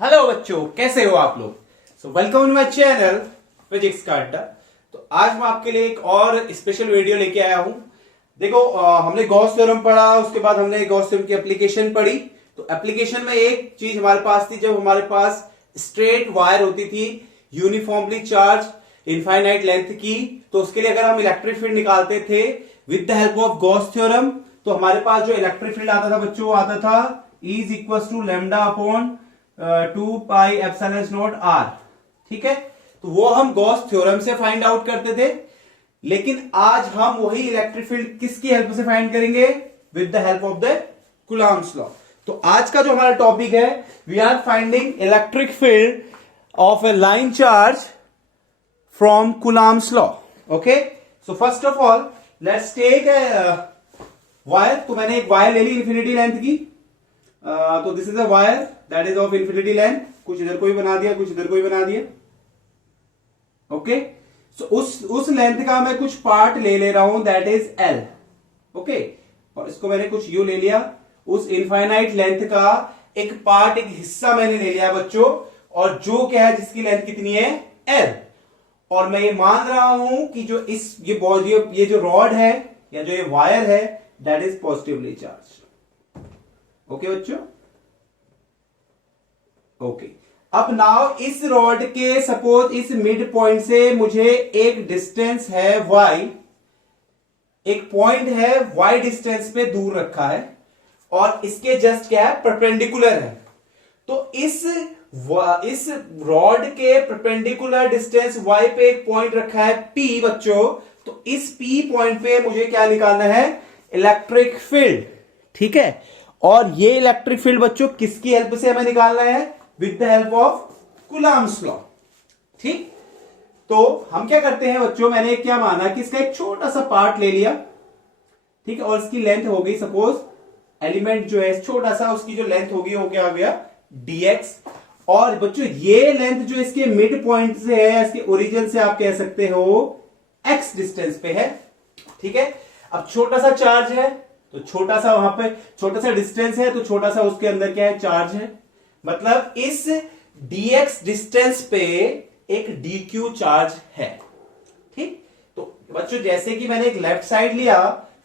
Hello बच्चों, कैसे हो आप लोग। So welcome to my channel physics का अड्डा। तो आज मैं आपके लिए एक और स्पेशल वीडियो लेके आया हूं। देखो हमने गॉस थ्योरम पढ़ा, उसके बाद हमने गॉस थ्योरम की एप्लीकेशन पढ़ी। तो एप्लीकेशन में एक चीज हमारे पास थी, जब हमारे पास स्ट्रेट वायर होती थी यूनिफॉर्मली चार्ज इनफाइनाइट लेंथ की, तो उसके लिए अगर हम इलेक्ट्रिक फील्ड निकालते थे with the help of Gauss theorem, तो हमारे पास जो इलेक्ट्रिक फील्ड आता था बच्चों, वो आता था is equal to lambda upon 2 pi epsilon naught r. ठीक है, तो वो हम गॉस थ्योरम से फाइंड आउट करते थे। लेकिन आज हम वही इलेक्ट्रिक फील्ड किसकी हेल्प से फाइंड करेंगे? With the help of the Coulomb's law. तो आज का जो हमारा टॉपिक है, we are finding electric field of a line charge from Coulomb's law. Okay, so first of all let's take a wire. तो मैंने एक वायर ले ली इंफिनिटी लेंथ की। तो this is a wire that is of infinity length. कुछ इधर को भी बना दिया, कुछ इधर को भी बना दिया। ओके, सो उस लेंथ का मैं कुछ पार्ट ले रहा हूं, दैट इज एल। ओके, और इसको मैंने कुछ यू ले लिया। उस इनफाइनाइट लेंथ का एक पार्ट, एक हिस्सा मैंने ले लिया बच्चों, और जो क्या है, जिसकी लेंथ कितनी है? एल। और मैं ये मान रहा हूं कि जो ये जो रॉड है या जो ये वायर है, that is positively charge. Okay बच्चों, ओके। अब नाउ इस रॉड के सपोज इस मिड पॉइंट से मुझे एक डिस्टेंस है y, एक पॉइंट है y डिस्टेंस पे दूर रखा है, और इसके जस्ट क्या है? परपेंडिकुलर है। तो इस रॉड के परपेंडिकुलर डिस्टेंस y पे एक पॉइंट रखा है P बच्चों। तो इस P पॉइंट पे मुझे क्या निकालना है? Electric field. ठीक है, और ये इलेक्ट्रिक फील्ड बच्चों किसकी हेल्प से हमें निकालना है? With the help of Coulomb's law. ठीक, तो हम क्या करते हैं बच्चों, मैंने क्या माना कि इसका एक छोटा सा पार्ट ले लिया। ठीक है, और इसकी लेंथ हो गई, सपोज एलिमेंट जो है छोटा सा, उसकी जो लेंथ होगी वो क्या हो गया? dx। और बच्चों ये लेंथ जो इसके मिड पॉइंट से है, इसके ओरिजिन से आप कह सकते हो x डिस्टेंस पे है। ठीक है, अब छोटा सा चार्ज है, तो छोटा सा वहां पे छोटा सा डिस्टेंस है, तो छोटा सा उसके अंदर क्या है? चार्ज है। मतलब इस dx डिस्टेंस पे एक dq चार्ज है। ठीक, तो बच्चों जैसे कि मैंने एक लेफ्ट साइड लिया,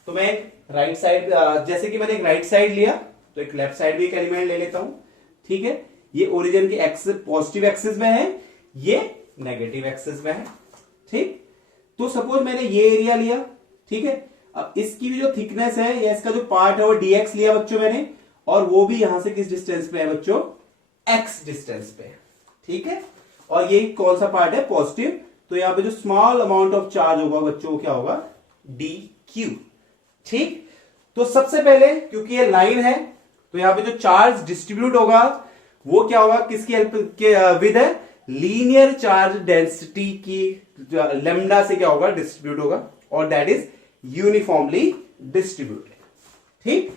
तो मैं एक राइट साइड, जैसे कि मैंने एक राइट साइड लिया, तो एक लेफ्ट साइड भी एक एलिमेंट ले लेता हूं। ठीक है, ये ओरिजिन की एक्सिस पॉजिटिव एक्सिस में है, ये नेगेटिव एक्सिस में है। ठीक, तो सपोज मैंने ये एरिया लिया। ठीक है, अब इसकी भी जो थिकनेस है या इसका जो पार्ट है वो dx लिया बच्चों मैंने, और वो भी यहां से किस डिस्टेंस पे है बच्चों? x डिस्टेंस पे। ठीक है, और ये कौन सा पार्ट है? पॉजिटिव। तो यहां पे जो स्मॉल अमाउंट ऑफ चार्ज होगा बच्चों, क्या होगा? dq। ठीक, तो सबसे पहले क्योंकि ये लाइन है, तो यहां पे जो चार्ज डिस्ट्रीब्यूट होगा वो क्या होगा? किसकी हेल्प के? विद लीनियर चार्ज डेंसिटी की लेमडा से क्या होगा? डिस्ट्रीब्यूट होगा, और दैट इज यूनिफॉर्मली डिस्ट्रीब्यूटेड। ठीक,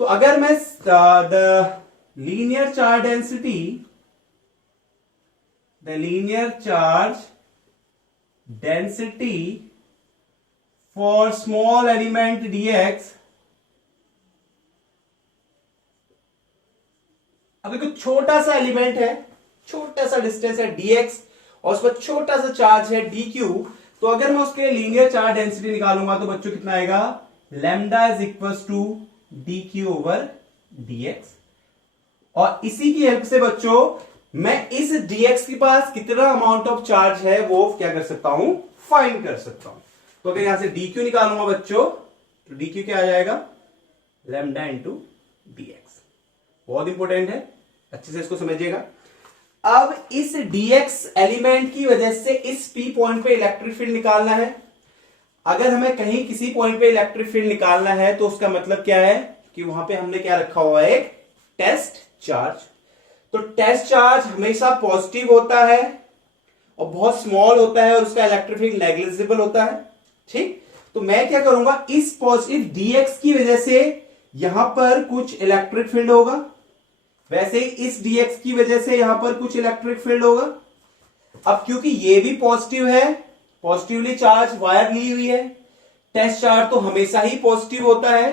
तो अगर मैं the linear charge density for small element dx, अब देखो छोटा सा एलिमेंट है, छोटा सा डिस्टेंस है dx, और उस पर छोटा सा चार्ज है dq। तो अगर मैं उसके लीनियर चार्ज डेंसिटी निकालूंगा तो बच्चों कितना आएगा? Lambda is equal to dq over dx। और इसी की हेल्प से बच्चों मैं इस dx के पास कितना अमाउंट ऑफ चार्ज है वो क्या कर सकता हूं? फाइंड कर सकता हूं। तो अगर यहां से dq निकालूंगा बच्चों, तो dq क्या आ जाएगा? Lambda into dx। बहुत इंपॉर्टेंट है, अच्छे से इसको समझिएगा। अब इस dx एलिमेंट की वजह से इस p पॉइंट पे इलेक्ट्रिक फील्ड निकालना है। अगर हमें कहीं किसी पॉइंट पे इलेक्ट्रिक फील्ड निकालना है, तो उसका मतलब क्या है कि वहां पे हमने क्या रखा हुआ है? एक टेस्ट चार्ज। तो टेस्ट चार्ज हमेशा पॉजिटिव होता है और बहुत स्मॉल होता है, और उसका इलेक्ट्रिक फील्ड नेग्लिजिबल होता है। ठीक, तो मैं क्या करूंगा? इस पॉजिटिव dx की वजह से यहां पर कुछ इलेक्ट्रिक फील्ड होगा, वैसे ही इस dx की वजह से यहां पर कुछ इलेक्ट्रिक फील्ड होगा। अब क्योंकि ये भी पॉजिटिव है, पॉजिटिवली चार्ज वायर ली हुई है, टेस्ट चार्ज तो हमेशा ही पॉजिटिव होता है,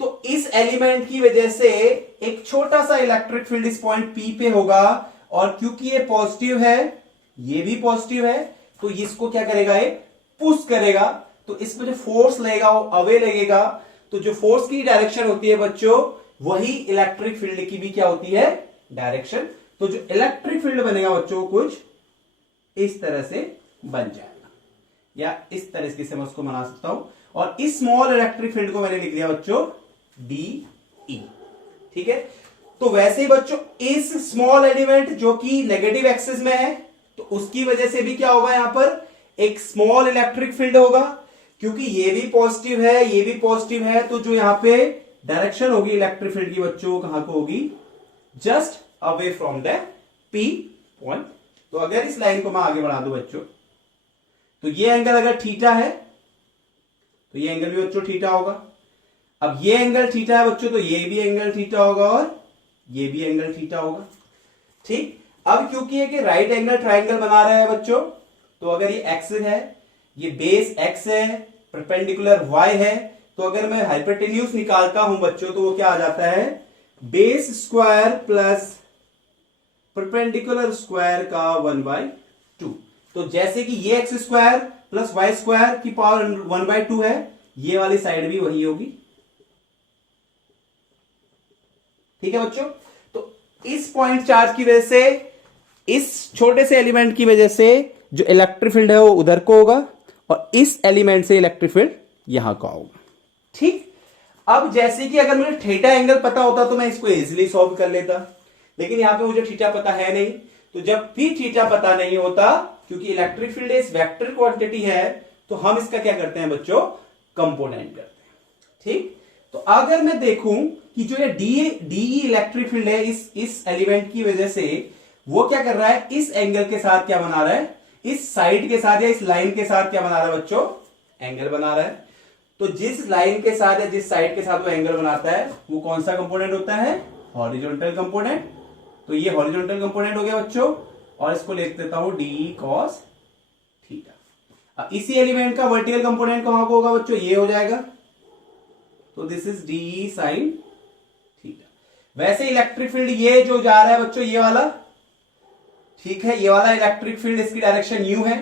तो इस एलिमेंट की वजह से एक छोटा सा इलेक्ट्रिक फील्ड इस पॉइंट P पे होगा, और क्योंकि ये पॉजिटिव है, ये भी पॉजिटिव है, तो इसको क्या करेगा, ये पुश करेगा, तो इसमें जो फोर्स लगेगा वो अवे लगेगा। तो जो फोर्स की डायरेक्शन होती है बच्चों, वही इलेक्ट्रिक फील्ड की भी क्या होती है, डायरेक्शन। तो जो इलेक्ट्रिक फील्ड बनेगा बच्चों, कुछ इस तरह से बन जाएगा, या इस तरह से मैं उसको बना सकता हूं। और इस स्मॉल इलेक्ट्रिक फील्ड को मैंने लिख दिया बच्चों डी ई। ठीक है, तो वैसे ही बच्चों इस स्मॉल एलिमेंट जो कि नेगेटिव एक्सिस में है, तो उसकी वजह से भी क्या होगा, यहां पर एक स्मॉल इलेक्ट्रिक फील्ड होगा, क्योंकि ये भी पॉजिटिव है, ये भी पॉजिटिव है। तो जो यहां पे डायरेक्शन होगी इलेक्ट्रिक फील्ड की बच्चों, कहां को होगी, just away from the P point. तो अगर इस लाइन को मैं आगे बढ़ा दूं बच्चों, तो ये एंगल अगर थीटा है, तो ये एंगल भी बच्चों थीटा होगा। अब ये एंगल थीटा है बच्चों, तो ये भी एंगल थीटा होगा और ये भी एंगल थीटा होगा। ठीक, अब क्योंकि ये कि राइट एंगल ट्राइंगल बना रहा है बच्चों, तो अगर ये एक्स है, ये बेस एक्स है, परपेंडिकुलर वाई है, तो अगर मैं हाइपोटेन्यूज निकालता हूं बच्चों, तो वो क्या आ जाता है, base square plus perpendicular square का 1/2। तो जैसे कि ये x square plus y square की पावर 1/2 है, ये वाली साइड भी वही होगी। ठीक है बच्चों, तो इस पॉइंट चार्ज की वजह से, इस छोटे से एलिमेंट की वजह से जो इलेक्ट्रिक फील्ड है वो उधर को होगा, और इस एलिमेंट से इलेक्ट्रिक फील्ड यहां का होगा। ठीक, अब जैसे कि अगर मुझे थीटा एंगल पता होता तो मैं इसको इजीली सॉल्व कर लेता, लेकिन यहां पे मुझे थीटा पता है नहीं। तो जब भी थीटा पता नहीं होता, क्योंकि इलेक्ट्रिक फील्ड इस वेक्टर क्वांटिटी है, तो हम इसका क्या करते हैं बच्चों, कंपोनेंट करते हैं। ठीक, तो अगर मैं देखूं कि जो ये डी इलेक्ट्रिक फील्ड है इस एलिमेंट की वजह से, वो क्या कर रहा है, इस एंगल के साथ क्या बना रहा है, इस साइड के साथ या इस लाइन के साथ क्या बना रहा है बच्चों, एंगल बना रहा है। तो जिस लाइन के साथ या जिस साइड के साथ वो एंगल बनाता है, वो कौन सा कंपोनेंट होता है, हॉरिजॉन्टल कंपोनेंट। तो ये हॉरिजॉन्टल कंपोनेंट हो गया बच्चों, और इसको लिख देता हूं डी कॉस थीटा। अब इसी एलिमेंट का वर्टिकल कंपोनेंट कहां को होगा बच्चों, ये हो जाएगा, तो this is D sine theta. वैसे इलेक्ट्रिक फील्ड ये जो जा रहा है बच्चों, ये वाला, ठीक है, ये वाला इलेक्ट्रिक फील्ड, इसकी डायरेक्शन यू है।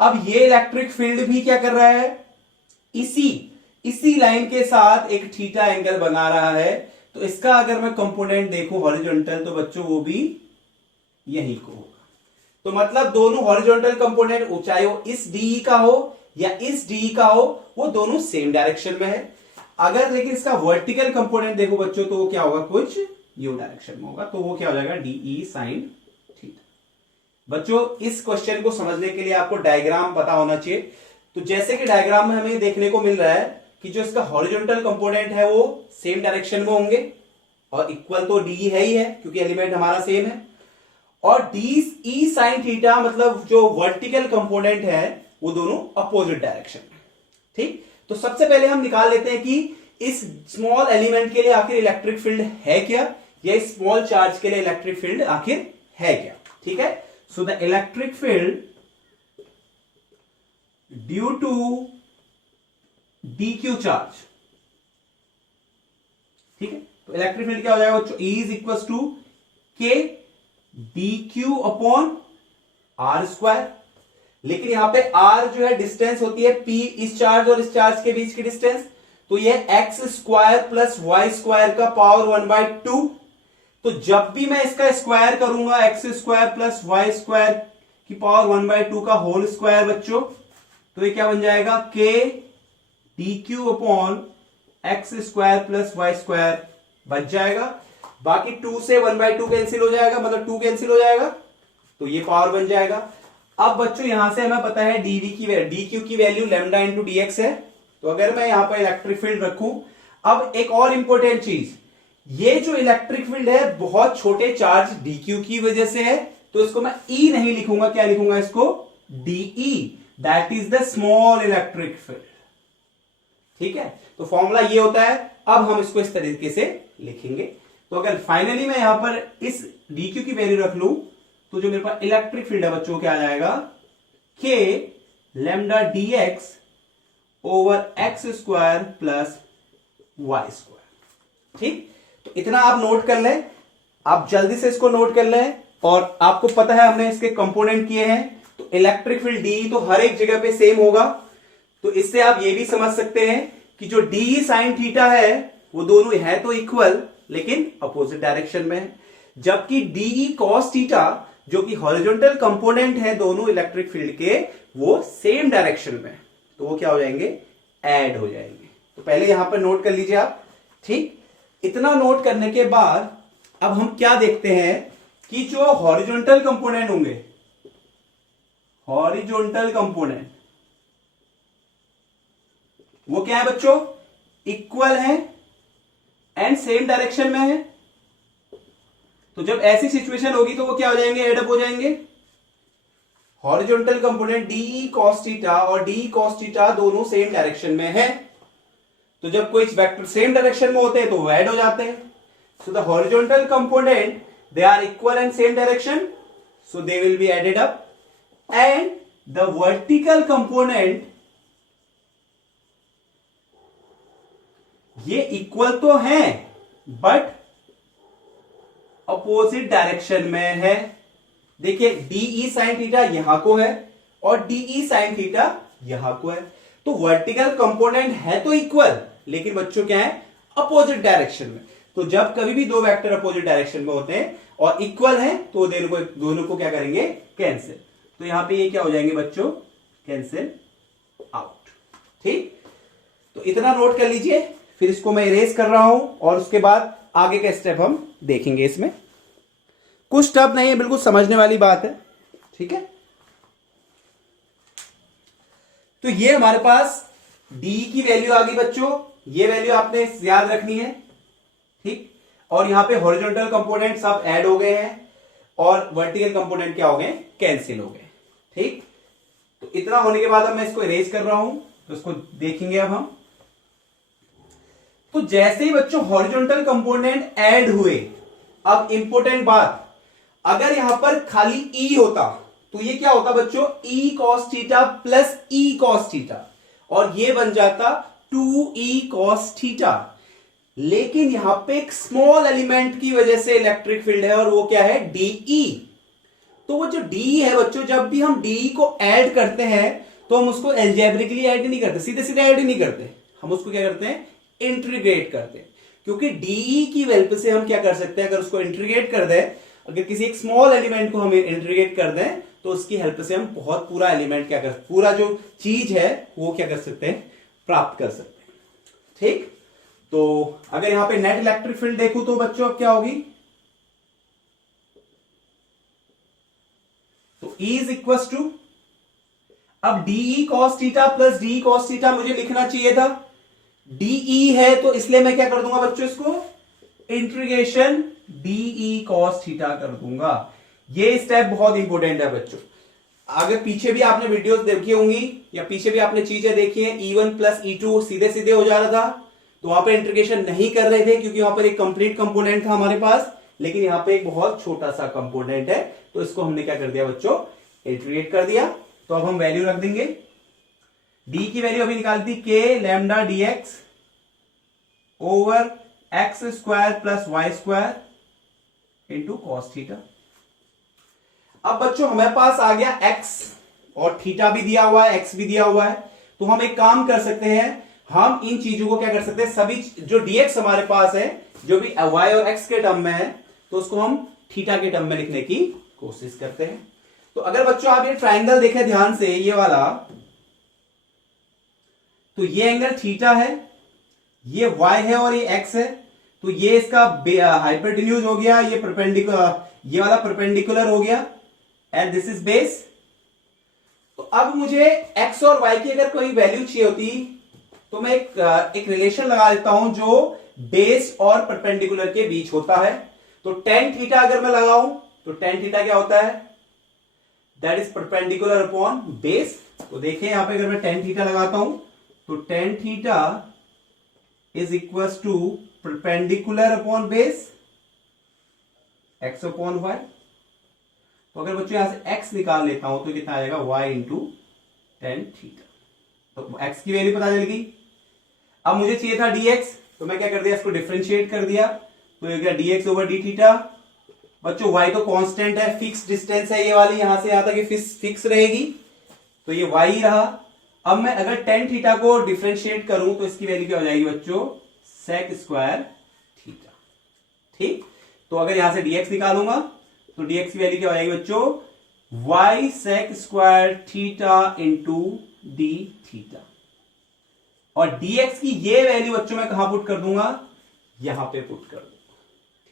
अब ये इलेक्ट्रिक फील्ड भी क्या कर रहा है, इसी लाइन के साथ एक थीटा एंगल बना रहा है। तो इसका अगर मैं कंपोनेंट देखूं हॉरिजॉन्टल, तो बच्चों वो भी यही को होगा। तो मतलब दोनों हॉरिजॉन्टल कंपोनेंट, ऊंचाई हो इस डी का हो या इस डी का हो, वो दोनों सेम डायरेक्शन में है। अगर लेकिन इसका वर्टिकल कंपोनेंट देखो बच्चों, तो वो क्या होगा, कुछ यू डायरेक्शन में होगा, तो वो क्या हो जाएगा, डीई साइन थीटा। बच्चों इस क्वेश्चन को समझने के लिए आपको डायग्राम पता होना चाहिए। तो जैसे कि डायग्राम में हमें देखने को मिल रहा है कि जो इसका हॉरिजॉन्टल कंपोनेंट है वो सेम डायरेक्शन में होंगे, और इक्वल तो डी है ही है क्योंकि एलिमेंट हमारा सेम है। और डी ई साइन थीटा मतलब जो वर्टिकल कंपोनेंट है वो दोनों अपोजिट डायरेक्शन में। ठीक, तो सबसे पहले हम निकाल लेते हैं कि इस स्मॉल एलिमेंट के लिए आखिर इलेक्ट्रिक फील्ड है क्या, या इस स्मॉल चार्ज के लिए इलेक्ट्रिक फील्ड आखिर है क्या। ठीक है, so the electric field due to dq charge, ठीक है, तो इलेक्ट्रिक फील्ड क्या हो जाएगा बच्चों, E इज इक्वल टू के dq अपॉन आर स्क्वायर। लेकिन यहां पे r जो है डिस्टेंस होती है p, इस चार्ज और इस चार्ज के बीच की डिस्टेंस, तो ये x square plus y square का पावर 1/2। तो जब भी मैं इसका स्क्वायर करूंगा, x square plus y square की पावर 1/2 का होल स्क्वायर बच्चों, तो ये क्या बन जाएगा, k d q upon x square plus y square बच जाएगा। बाकी 2 से 1/2 कैंसिल हो जाएगा, मतलब 2 कैंसिल हो जाएगा, तो ये पावर बन जाएगा। अब बच्चों यहां से हमें पता है डीवी की डी क्यू की value lambda into D x है। तो अगर मैं यहां पर इलेक्ट्रिक फील्ड रखूं, अब एक और इंपॉर्टेंट चीज, ये जो इलेक्ट्रिक फील्ड है बहुत छोटे चार्ज डीक्यू की वजह से है, तो इसको मैं ई नहीं लिखूंगा, क्या लिखूंगा इसको, d E, that is the small electric field. ठीक है, तो फॉर्मूला ये होता है। अब हम इसको इस तरीके से लिखेंगे। तो अगर फाइनली मैं यहां पर इस डीक्यू की वैल्यू रख लूं, तो जो मेरे पास इलेक्ट्रिक फील्ड है बच्चों क्या आ जाएगा, k lambda d x over x square plus y square. ठीक, तो इतना आप नोट कर लें, आप जल्दी से इसको नोट कर लें, और आपको पता है हमने इसके कंपोनेंट किए हैं, तो इलेक्ट्रिक फील्ड डी तो हर एक जगह पे सेम होगा। तो इससे आप ये भी समझ सकते हैं कि जो डी साइन थीटा है वो दोनों है तो इक्वल लेकिन अपोजिट डायरेक्शन में है, जबकि डी कॉस थीटा जो कि हॉरिजॉन्टल कंपोनेंट है दोनों इलेक्ट्रिक फील्ड के, वो सेम डायरेक्शन में, तो वो क्या हो जाएंगे, ऐड हो जाएंगे। तो पहले यहां पर नोट कर लीजिए आप। ठीक, इतना नोट करने के बाद अब हम क्या देखते हैं कि जो हॉरिजॉन्टल कंपोनेंट होंगे, हॉरिजॉन्टल कंपोनेंट वो क्या है बच्चों, इक्वल है एंड सेम डायरेक्शन में है। तो जब ऐसी सिचुएशन होगी तो वो क्या हो जाएंगे, एडअप हो जाएंगे। Horizontal component D cos theta और डी कॉस थीटा दोनों सेम डायरेक्शन में है, तो जब कोई वेक्टर सेम डायरेक्शन में होते हैं तो वो ऐड हो जाते हैं। So the horizontal component they are equal and same direction, so they will be added up, and the vertical component ये इक्वल तो है बट अपोजिट डायरेक्शन में है। देखिए डीई साइन थीटा यहां को है और डीई साइन थीटा यहां को है, तो वर्टिकल कंपोनेंट है तो इक्वल लेकिन बच्चों क्या है, अपोजिट डायरेक्शन में। तो जब कभी भी दो वेक्टर अपोजिट डायरेक्शन में होते हैं और इक्वल हैं तो दोनों को क्या करेंगे, कैंसिल। तो यहां पे ये क्या हो जाएंगे बच्चों, कैंसिल आउट। ठीक, तो इतना नोट कर लीजिए, फिर इसको मैं इरेज कर रहा हूं और उसके बाद आगे का स्टेप हम देखेंगे। इसमें कुछ स्टेप नहीं है, बिल्कुल समझने वाली बात है। ठीक है, तो ये हमारे पास d की वैल्यू आ गई बच्चों, ये वैल्यू आपने याद रखनी है। ठीक, और यहां पे हॉरिजॉन्टल कंपोनेंट सब ऐड हो गए हैं और वर्टिकल कंपोनेंट क्या हो गए, कैंसिल हो गए। ठीक, तो इतना होने के बाद अब मैं इसको इरेज कर रहा हूं, तो इसको देखेंगे अब हम। तो जैसे ही बच्चों हॉरिजॉन्टल कंपोनेंट ऐड हुए, अब इंपॉर्टेंट बात, अगर यहां पर खाली ई होता तो ये क्या होता बच्चों, E cos theta plus E cos theta, और ये बन जाता 2e कॉस थीटा। लेकिन यहां पे एक स्मॉल एलिमेंट की वजह से इलेक्ट्रिक फील्ड है और वो क्या है, डीई। तो वो जो डी है बच्चों, जब भी हम डी को ऐड करते हैं तो हम उसको एल्जेब्रिकली ऐड नहीं करते, सीधे सीधे ऐड नहीं करते, हम उसको क्या करते हैं, इंटीग्रेट करते हैं। क्योंकि डीई की हेल्प से हम क्या कर सकते हैं, अगर उसको इंटीग्रेट कर दें, अगर किसी एक स्मॉल एलिमेंट को हम इंटीग्रेट कर दें तो उसकी हेल्प से हम बहुत पूरा एलिमेंट क्या कर, पूरा जो चीज है वो क्या कर सकते हैं, प्राप्त कर सकते हैं। ठीक, तो अगर यहां पे नेट इलेक्ट्रिक फील्ड देखूं तो बच्चों अब क्या होगी, तो E इज इक्वल टू, अब d E cos theta plus d cos theta मुझे लिखना चाहिए था, डीई है तो इसलिए मैं क्या कर दूंगा बच्चों, इसको इंटीग्रेशन डीई कॉस थीटा कर दूंगा। ये स्टेप बहुत इंपॉर्टेंट है बच्चों। आगे पीछे भी आपने वीडियोस देखी होंगी या पीछे भी आपने चीजें देखी हैं, E1 प्लस E2 सीधे सीधे हो जा रहा था, तो वहां पर इंटीग्रेशन नहीं कर रहे थे क्योंकि वहां पर एक कंप्लीट कंपोनेंट था हमारे पास, लेकिन यहां पे एक बहुत छोटा सा कंपोनेंट है, तो इसको हमने क्या कर दिया बच्चों, इंटीग्रेट कर दिया। तो अब हम वैल्यू रख देंगे, डी की वैल्यू अभी निकाल दी, k lambda d x over x square plus y square into cos theta. अब बच्चों हमारे पास आ गया x और थीटा भी दिया हुआ है, x भी दिया हुआ है, तो हम एक काम कर सकते हैं, हम इन चीजों को क्या कर सकते हैं, सभी जो dx हमारे पास है, जो भी y और x के टर्म में है, तो उसको हम थीटा के टर्म में लिखने की कोशिश करते हैं। तो अगर बच्चों आप ये ट्राइंगल देखें ध्यान से, ये वाला, तो ये एंगल थीटा है, ये y है और ये x है, तो ये इसका हाइपोटेन्यूज हो गया, ये परपेंडिकुलर, ये वाला परपेंडिकुलर हो गया, एंड दिस इज बेस। तो अब मुझे x और y की अगर कोई वैल्यू चाहिए होती तो मैं एक रिलेशन लगा देता हूं जो बेस और परपेंडिकुलर के बीच होता है। तो टेन थीटा अगर मैं लगाऊं तो टेन थीटा क्या होता है, that is perpendicular upon base. तो देखिए यहां पे अगर मैं टेन थीटा लगाता हूं तो tan theta is equal to perpendicular upon base x upon y. तो अगर बच्चों यहां से x निकाल लेता हूं तो कितना आएगा, y इंटू टेन थीटा। तो x की वैल्यू पता चल गई। अब मुझे चाहिए था dx, तो मैं क्या कर दिया, इसको डिफरेंशिएट कर दिया, तो ये गया dx ओवर डी थीटा बच्चों y तो कांस्टेंट है, फिक्स डिस्टेंस है ये वाली, यहां से यहां तक ये फिक्स रहेगी, तो ये y ही रहा। अब मैं अगर टेन थीटा को डिफरेंशिएट करूं तो इसकी वैल्यू क्या हो जाएगी बच्चों, सेक स्क्वायर थीटा। ठीक, तो अगर यहां से dx निकालूंगा तो dx की वैल्यू क्या हो जाएगी बच्चों, y sec square theta into d theta. और dx की ये वैल्यू बच्चों मैं कहां पुट कर दूंगा, यहां पे पुट कर दूंगा।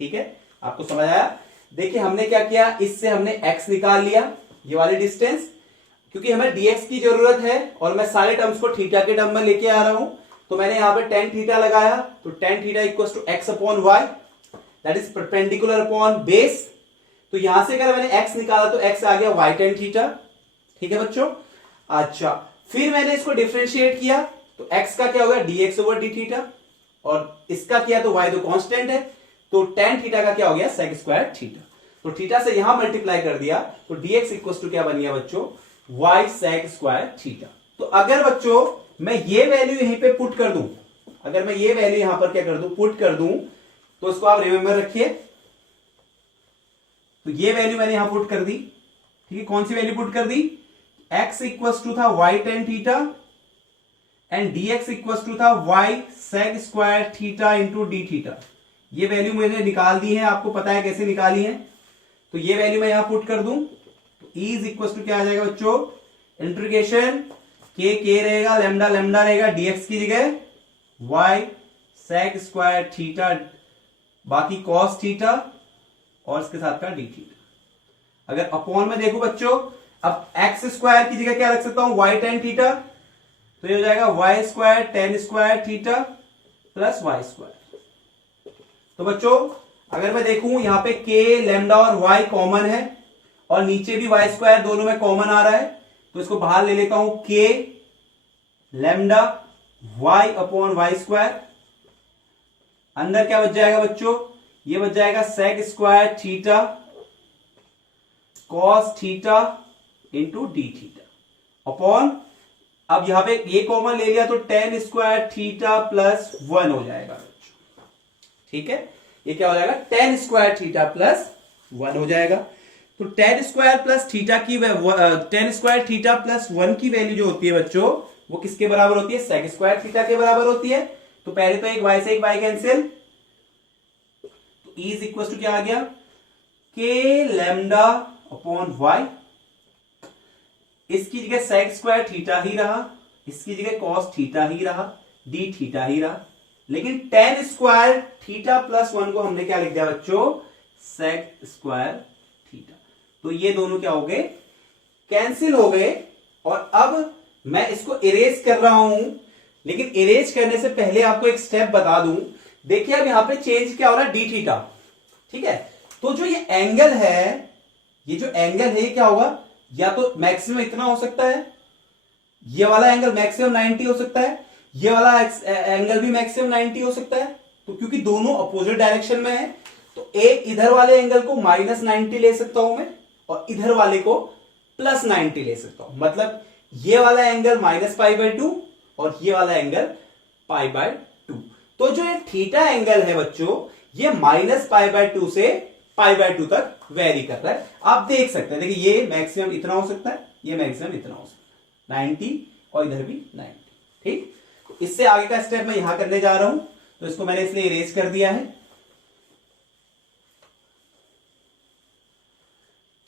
ठीक है, आपको समझ आया। देखिए हमने क्या किया, इससे हमने x निकाल लिया, ये वाली डिस्टेंस, क्योंकि हमें dx की जरूरत है और मैं सारे टर्म्स को थीटा के टर्म में लेके आ रहा हूं, तो मैंने यहां पे टेन थीटा लगाया, तो tan theta equal to x upon y, that is perpendicular upon base. तो यहां से अगर मैंने x निकाला तो x आ गया y टेन थीटा। ठीक है बच्चों, अच्छा फिर मैंने इसको डिफरेंशिएट किया तो x का क्या हो गया, dx ओवर डी थीटा, और इसका किया तो y तो कांस्टेंट है, तो टेन थीटा का क्या हो गया, सेक स्क्वायर थीटा। तो थीटा से यहां मल्टीप्लाई कर दिया तो dx इक्वल टू क्या बन गया बच्चों, y सेक स्क्वायर थीटा। तो अगर बच्चों मैं ये वैल्यू यहीं पे पुट कर दूं, अगर मैं ये वैल्यू यहां पर क्या कर दूं, पुट कर दूं, तो इसको आप रिमेंबर रखिए, तो ये वैल्यू मैंने यहां पुट कर दी। ठीक है, कौन सी वैल्यू पुट कर दी, x इक्वल टू था y tan theta and dx equal to था y sec square theta into d theta. ये वैल्यू मैंने निकाल दी है, आपको पता है कैसे निकाली है, तो ये वैल्यू मैं यहां पुट कर दूं तो e इज इक्वल टू क्या आ जाएगा बच्चों, इंटीग्रेशन के रहेगा, लेमडा लेमडा रहेगा, dx की जगह y सेक स्क्वायर थीटा, बाकी कॉस थीटा और इसके साथ का डी थीटा। अगर अपॉन में देखो बच्चों, अब एक्स स्क्वायर की जगह क्या रख सकता हूं, वाई टेन थीटा, तो ये हो जाएगा y square tan square theta plus y square. तो बच्चों अगर मैं देखूं यहां पे के लेमडा और वाई कॉमन है और नीचे भी वाई स्क्वायर दोनों में कॉमन आ रहा है, तो इसको बाहर ले लेता हूं, k lambda y upon y square, अंदर क्या बच जाएगा बच्चों, ये बच जाएगा sec square theta cos theta into d theta upon, अब यहां पे ये कॉमन ले लिया तो tan square theta plus one हो जाएगा बच्चों। ठीक है, ये क्या हो जाएगा, tan square theta plus one हो जाएगा। तो टेन स्क्वायर प्लस थीटा की, tan square theta plus one की वैल्यू जो होती है बच्चों, वो किसके बराबर होती है, सेक स्क्वायर थीटा के बराबर होती है। तो पहले तो एक y से एक y कैंसिल, तो e इज इक्वल टू क्या आ गया, के लेमडा अपॉन y, इसकी जगह सेक स्क्वायर थीटा ही रहा, इसकी जगह कॉस थीटा ही रहा, डी थीटा ही रहा, लेकिन ten square theta plus one को हमने क्या लिख दिया बच्चों, सेक स्क्वायर थीटा। तो ये दोनों क्या हो गए, कैंसिल हो गए। और अब मैं इसको इरेज कर रहा हूं, लेकिन इरेज करने से पहले आपको एक स्टेप बता दूं। देखिए अब यहां पे चेंज क्या हो रहा है, डी थीटा। ठीक है, तो जो ये एंगल है, ये जो एंगल है ये क्या होगा, या तो मैक्सिमम इतना हो सकता है, ये वाला एंगल मैक्सिमम 90 हो सकता है, ये वाला एंगल भी मैक्सिमम 90 हो सकता है। तो क्योंकि दोनों अपोजिट डायरेक्शन में है, तो एक इधर वाले एंगल को माइनस 90 ले सकता हूं मैं, और इधर वाले को प्लस 90 ले सकता हूं। मतलब ये वाला angle minus pi by to और ये वाला एंगल पाई बाय टू। तो जो ये थीटा एंगल है बच्चों, ये माइनस पाई बाय टू से पाई बाय टू तक वेरी कर रहा है। आप देख सकते हैं, देखिए ये मैक्सिमम इतना हो सकता है, ये मैक्सिमम इतना हो सकता है, 90 और इधर भी 90। ठीक, तो इससे आगे का स्टेप मैं यहां करने जा रहा हूं, तो इसको मैंने इसलिए इरेज कर दिया है।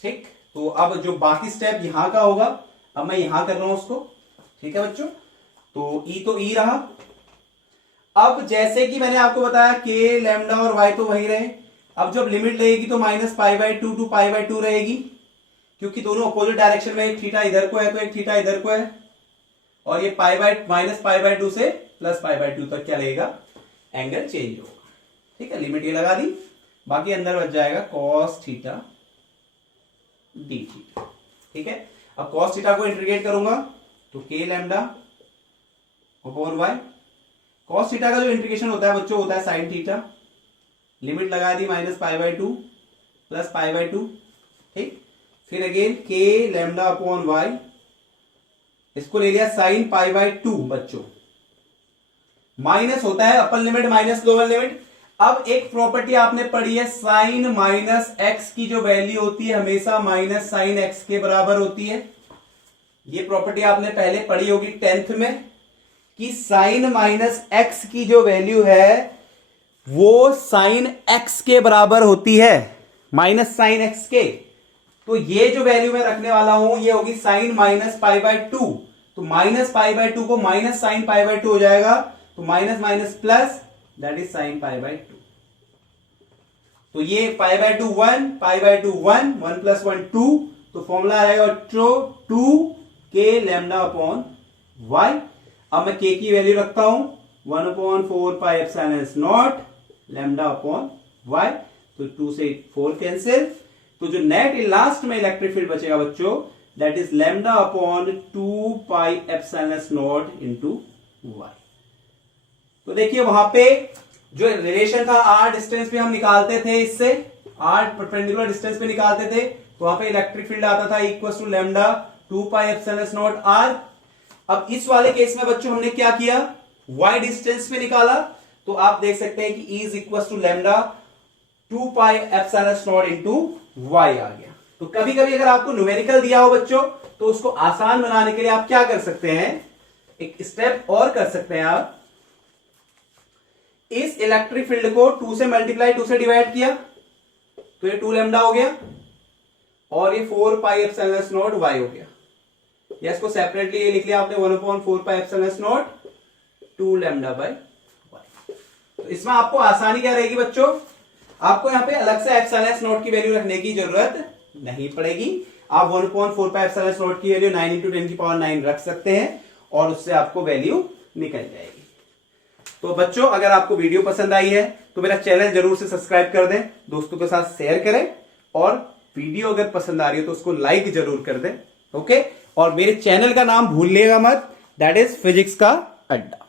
ठीक, तो अब जो बाकी स्टेप यहां का होगा, अब मैं यहां कर रहा हूं उसको। ठीक है बच्चों, तो ई रहा। अब जैसे कि मैंने आपको बताया के लेमडा और वाई तो वही रहे, अब जब लिमिट लगेगी तो minus pi by two to pi by two रहेगी, क्योंकि दोनों अपोजिट डायरेक्शन में, एक थीटा इधर को है तो एक थीटा इधर को है, और ये pi by minus pi by to से प्लस पाई बाय टू तक क्या लगेगा, एंगल चेंज होगा। ठीक है, लिमिट ये लगा दी, बाकी अंदर बच जाएगा कॉस थीटा डी थीटा। ठीक है, अब कॉस थीटा को इंटीग्रेट करूंगा तो k lambda upon y, cos theta का जो इंटीग्रेशन होता है बच्चों होता है साइन थीटा, लिमिट लगा दी minus pi by two plus pi by two. ठीक, फिर अगेन के लैम्डा अपॉन वाई, इसको ले लिया साइन पाई बाय टू बच्चों, माइनस होता है upper limit minus lower limit. अब एक प्रॉपर्टी आपने पढ़ी है, साइन माइनस एक्स की जो वैल्यू होती है हमेशा माइनस साइन एक्स के बराबर होती है। ये प्रॉपर्टी आपने पहले पढ़ी होगी 10th में, कि साइन माइनस एक्स की जो वैल्यू है वो साइन एक्स के बराबर होती है, माइनस साइन एक्स के। तो ये जो वैल्यू मैं रखने वाला हूं ये होगी साइन माइनस पाई बाय 2। तो माइनस पाई बाय 2 को माइनस साइन पाई बाय 2 हो जाएगा, तो minus minus plus, that is sine pi by 2। तो ये pi by 2 1, pi by 2 1, 1 plus 1 2, तो फॉर्मूला आएगा 2 के लैम्डा अपॉन वाई। अब मैं के की वैल्यू रखता हूं 1/4 pi epsilon naught lambda upon y, तो 2 से 4 कैंसिल, तो जो नेट लास्ट में इलेक्ट्रिक फील्ड बचेगा बच्चों that is lambda upon 2 pi epsilon naught into y. तो देखिए वहां पे जो रिलेशन था आर डिस्टेंस पे हम निकालते थे, इससे आर परपेंडिकुलर डिस्टेंस पे निकालते थे, तो वहां पे इलेक्ट्रिक फील्ड आता था equal to lambda 2 pi epsilon naught r. अब इस वाले केस में बच्चों हमने क्या किया, y डिस्टेंस पे निकाला, तो आप देख सकते हैं कि E is equal to lambda 2 pi epsilon naught into y आ गया। तो कभी कभी अगर आपको न्यूमेरिकल दिया हो बच्चों तो उसको आसान बनाने के लिए आप क्या कर सकते हैं, एक स्टेप और कर सकते हैं आप, इस इलेक्ट्रिक फील्ड को 2 से मल्टीप्लाई 2 से डिवाइड किया तो ये 2 लैम्डा हो गया, और ये 4 पाई एप्सिलॉन नॉट y हो गया, या इसको सेपरेटली ये लिख लिया आपने 1/4 pi epsilon not 2 lambda by y। तो इसमें आपको आसानी क्या रहेगी बच्चों, आपको यहां पे अलग से एप्सिलॉन नॉट की वैल्यू रखने की जरूरत नहीं पड़ेगी। आप 1/4 पाई एप्सिलॉन नॉट की वैल्यू 9 × 10⁹ रख सकते हैं और उससे आपको वैल्यू निकल जाएगी। तो बच्चों अगर आपको वीडियो पसंद आई है तो मेरा चैनल जरूर से सब्सक्राइब कर दें, दोस्तों के साथ शेयर करें, और वीडियो अगर पसंद आ रही हो तो उसको लाइक जरूर कर दें। ओके, और मेरे चैनल का नाम भूलिएगा मत, दैट इज फिजिक्स का अड्डा।